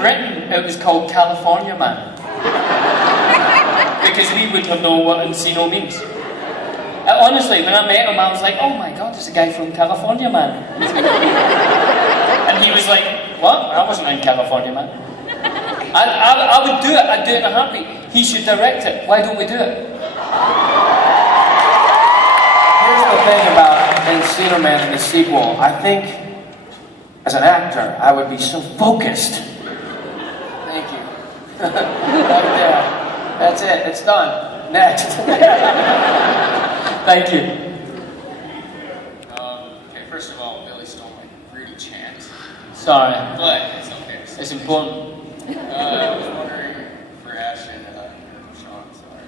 Britain, it was called California Man. Because we wouldn't have known what Encino means. Honestly, when I met him, I was like, oh my God, it's a guy from California Man. And he was like, what? I wasn't in California Man. I would do it. I'd do it in a heartbeat. He should direct it. Why don't we do it? Here's the thing about Encino Man in the sequel. I think, as an actor, I would be so focused. Thank you. Right there. That's it. It's done. Next. Thank you. Okay, first of all, Billy stole my Rudy chant. Sorry. But it's okay. It's important. I was wondering for Astin, Sean, sorry.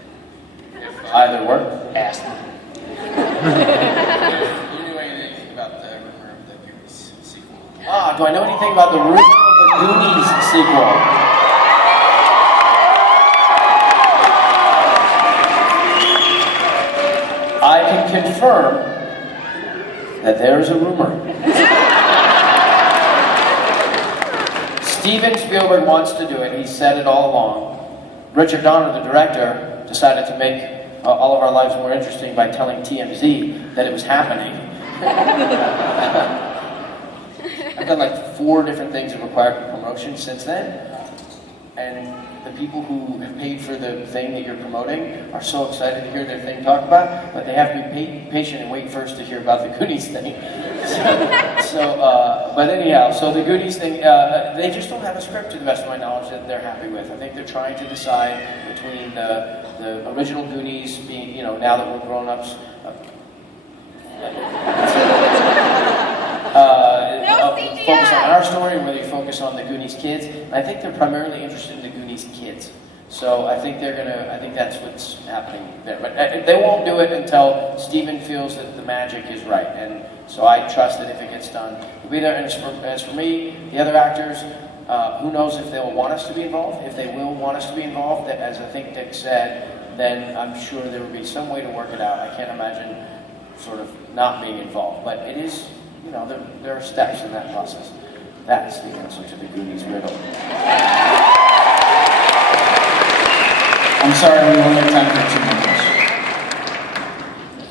If, Either work. Astin. if you knew anything about the rumor of the Goonies sequel. Ah, do I know anything about the rumor of the Goonies sequel? I can confirm that there is a rumor. Steven Spielberg wants to do it. He said it all along. Richard Donner, the director, decided to make all of our lives more interesting by telling TMZ that it was happening. I've done like 4 different things that required promotion since then. And the people who have paid for the thing that you're promoting are so excited to hear their thing talked about, but they have to be patient and wait first to hear about the Goonies thing. But anyhow, so the Goonies thing, they just don't have a script, to the best of my knowledge, that they're happy with. I think they're trying to decide between the original Goonies being, now that we're grown-ups, focus on our story, whether you focus on the Goonies kids. And I think they're primarily interested in the Goonies kids. So I think I think that's what's happening there. But they won't do it until Steven feels that the magic is right. And so I trust that if it gets done, it'll be there. And as for me, the other actors, who knows if they'll want us to be involved. If they will want us to be involved, as I think Dick said, then I'm sure there will be some way to work it out. I can't imagine sort of not being involved. But it is, there are steps in that process. That's the answer to the Goonies riddle. I'm sorry, we only have time for 2 minutes.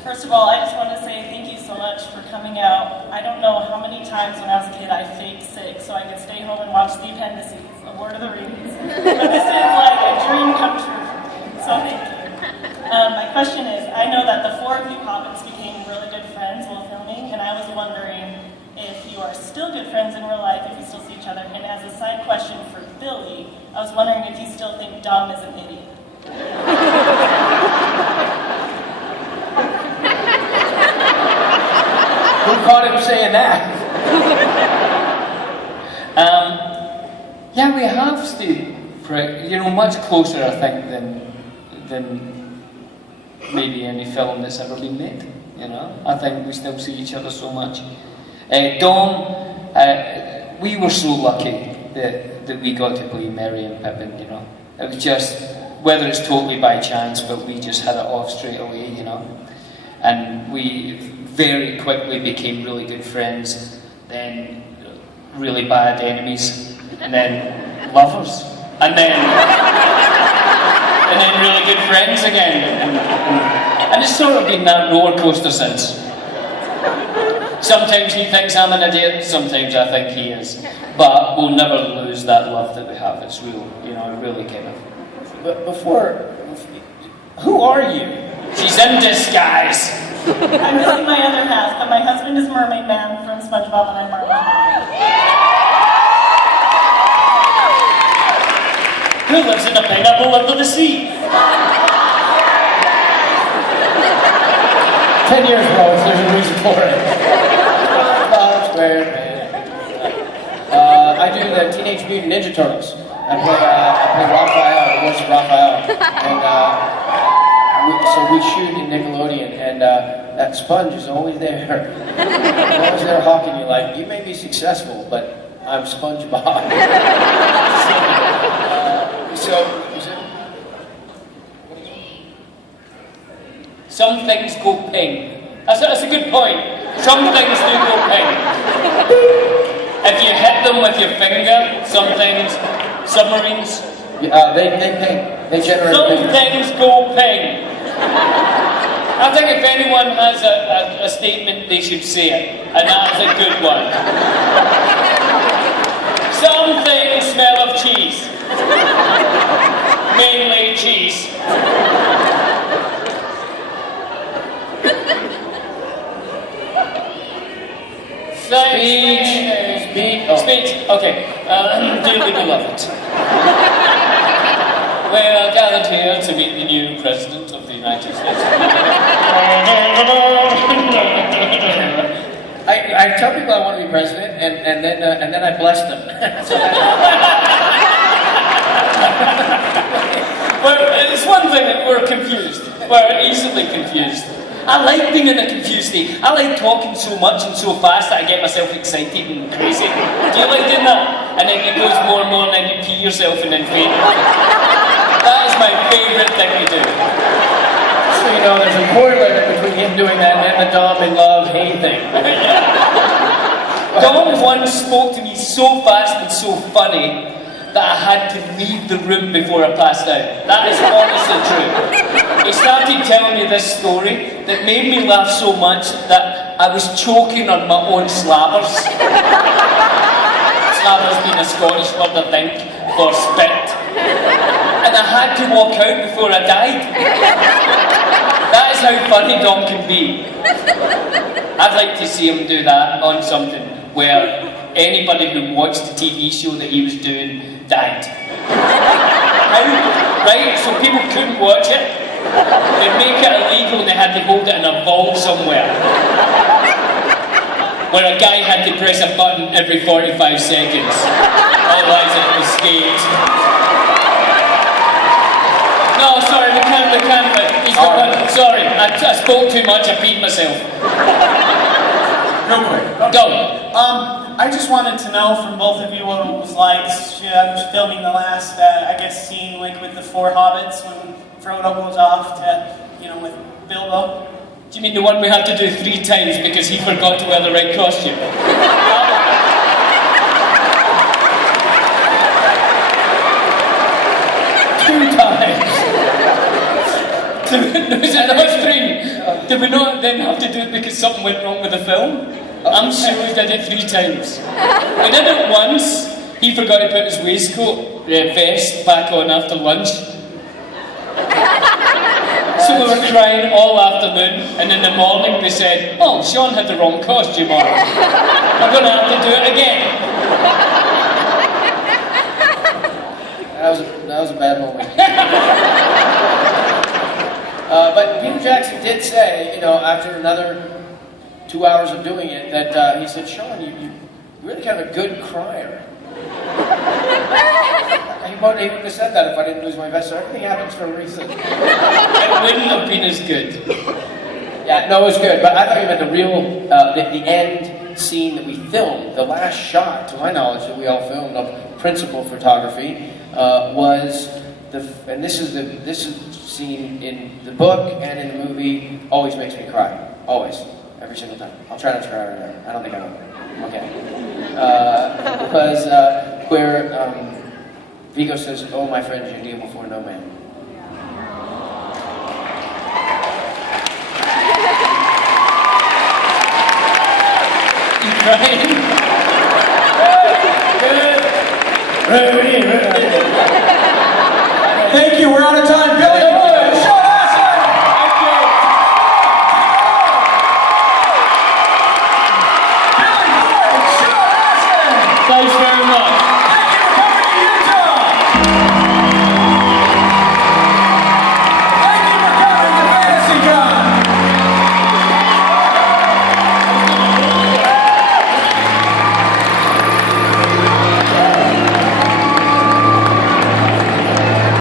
First of all, I just want to say thank you so much for coming out. I don't know how many times when I was a kid I faked sick so I could stay home and watch The Appendices, A Word of the Rings. But this is like a dream come true for me, so thank you. My question is, I know that the 4 of you Poppins became really good friends while filming, and I was wondering if you are still good friends in real life, if you still see each other. And as a side question for Billy, I was wondering if you still think Dom is an idiot. Who caught him saying that? Yeah, we have stayed, much closer, I think, than maybe any film that's ever been made. I think we still see each other so much. Dom, we were so lucky that we got to play Merry and Pippin. It was just, whether it's totally by chance, but we just had it off straight away. And we very quickly became really good friends, then really bad enemies, and then lovers, and then really good friends again. And it's sort of been that roller coaster since. Sometimes he thinks I'm an idiot, sometimes I think he is. But we'll never lose that love that we have. It's real, really kind of. But who are you? She's in disguise. I'm missing my other half, but my husband is Mermaid Man from SpongeBob and I'm Marlin. Who lives in a pineapple under the sea? 10 years ago, if there's a reason for it. I do the Teenage Mutant Ninja Turtles. I play Raphael, the voice of Raphael. And so we shoot in Nickelodeon, and that sponge is always there. Always there hawking you like, you may be successful, but I'm SpongeBob. Some things go ping. That's a good point. Some things do go ping. If you hit them with your finger, some things Submarines? They ping. They generate Some ping. things go ping. I think if anyone has a statement, they should say it, and that's a good one. Some things smell of cheese. Mainly cheese. Speech. Oh. Speech. Okay. Dearly beloved. We are gathered here to meet the new President of the United States. I tell people I want to be president, and then I bless them. Well, it's one thing that we're confused. We're easily confused. I like being in a confused state. I like talking so much and so fast that I get myself excited and crazy. Do you like doing that? And then it goes more and more and then you pee yourself and then faint. That is my favourite thing to do. So you know, there's a correlate between him doing that and the Dom in love hate thing. Dom once spoke to me so fast and so funny that I had to leave the room before I passed out. That is honestly true. He started telling me this story that made me laugh so much that I was choking on my own slabbers. Slabbers being a Scottish word, I think, for spit. And I had to walk out before I died. That is how funny Dom can be. I'd like to see him do that on something where anybody who watched the TV show that he was doing died. Right? So people couldn't watch it. They'd make it illegal and they had to hold it in a vault somewhere. Where a guy had to press a button every 45 seconds. Otherwise it escaped. No, sorry, we can't. He's got one. Sorry, I spoke too much, I peed myself. Real quick. Go. I just wanted to know from both of you what it was like filming the last, I guess, scene like with the four hobbits when Frodo goes off to, with Bilbo. Do you mean the one we had to do 3 times because he forgot to wear the right costume? 2 times. That was 3. Did we not then have to do it because something went wrong with the film? I'm sure we did it 3 times. We did it once. He forgot to put his waistcoat, vest back on after lunch. So we were crying all afternoon, and in the morning they said, "Oh, Sean had the wrong costume on. We're going to have to do it again." That was a bad moment. But Peter Jackson did say, after another 2 hours of doing it, that he said, "Sean, you're really kind of a good crier." He wouldn't have said that if I didn't lose my vest, so everything happens for a reason. It wouldn't have been as good. Yeah, no, it was good, but I thought you meant the real, the end scene that we filmed, the last shot, to my knowledge, that we all filmed of principal photography, was and this is scene in the book and in the movie, always makes me cry. Always. Every single time. I'll try not to cry right now. I don't think I will. Okay. Because where Vigo says, "Oh, my friend, you kneel before no man." You crying? Thank you, we're out of time. Billy!